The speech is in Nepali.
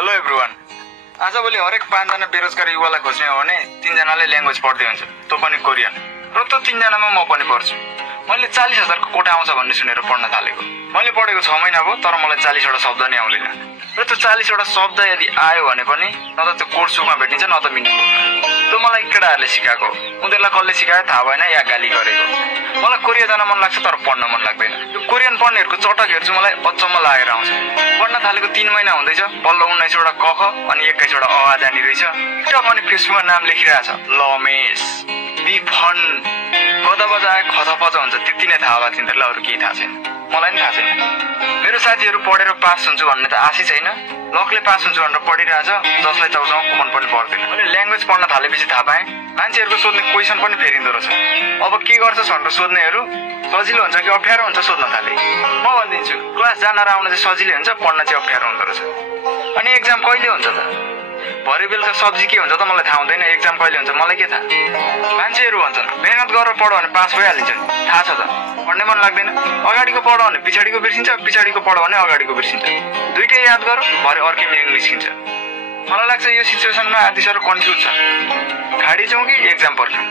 Hello everyone. आजभोलि हरेक 5 जना बेरोजगार युवालाई खोज्ने हो भने 3 जनाले ल्याङ्ग्वेज पढ्दै हुन्छ, त्यो पनि कोरियन। र त्यो 3 जनामा म पनि पढ्छु। मैले 40,000 को कोटा आउँछ भन्ने सुनेर पढ्न थालेको। मैले पढेको 6 महिना भयो, तर मलाई 40 वटा शब्द नै आउँदैन। र त्यो 40 वटा शब्द यदि आयो भने पनि न त त्यो कोर्स बुकमा भेटिन्छ न त मिनिङ बुकमा। त्यो मलाई केटाहरूले सिकाएको। उनीहरूलाई कसले सिकायो थाहा भएन या गाली गरेको। मलाई कोरिया जान मन लाग्छ तर पढ्न मन लाग्दैन। यो कोरियन पढ्नेहरूको चटक हेर्छु मलाई अचम्म लागेर आउँछ। पढ्न थालेको 3 महिना हुँदैछ, बल्ल 19 वटा क ख अनि 21 वटा अ आ जानी रहेछ। टिकटक अनि फेसबुकमा नाम लेखिरहेछ लमेस बी फन कता बजाए खतपच हुन्छ। त्यति नै थाहा भयो, तिनीहरूलाई अरू केही थाहा छैन। मलाई पनि थाहा छैन। मेरो साथीहरू पढेर पास हुन्छु भन्ने त आशै छैन। लकले पास हुन्छु भनेर पढिरहेछ, जसलाई चाउचाउ मन पनि पर्दैन। मैले ल्याङ्ग्वेज पढ्न थालेपछि थाहा पाएँ मान्छेहरूको सोध्ने क्वेसन पनि फेरिँदो रहेछ। अब के गर्छस् भनेर सोध्नेहरू सजिलो हुन्छ कि अप्ठ्यारो हुन्छ सोध्न थाले। म भनिदिन्छु, क्लास जान र आउन चाहिँ सजिलै हुन्छ, पढ्न चाहिँ अप्ठ्यारो हुँदो रहेछ। अनि एक्जाम कहिले हुन्छ त? भरे बेलुका सब्जी के हुन्छ त मलाई थाहा हुँदैन। एक्जाम कहिले हुन्छ मलाई के थाहा? मान्छेहरू भन्छन् मेहनत गरेर पढ्यो भने पास भइहालिन्छ नि। थाहा छ त? पढ्नै मन लाग्दैन। अगाडिको पढ्यो भने पछाडिको बिर्सिन्छ, पछाडिको पढ्यो भने अगाडिको बिर्सिन्छ। दुइटै याद गरौँ, भरे अर्कै मिनिङ निस्किन्छ। मलाई लाग्छ यो सिचुएसनमा आधी सर कन्फ्युज छ। खाडी जाउँ कि एक्जाम पर्ख्यौँ?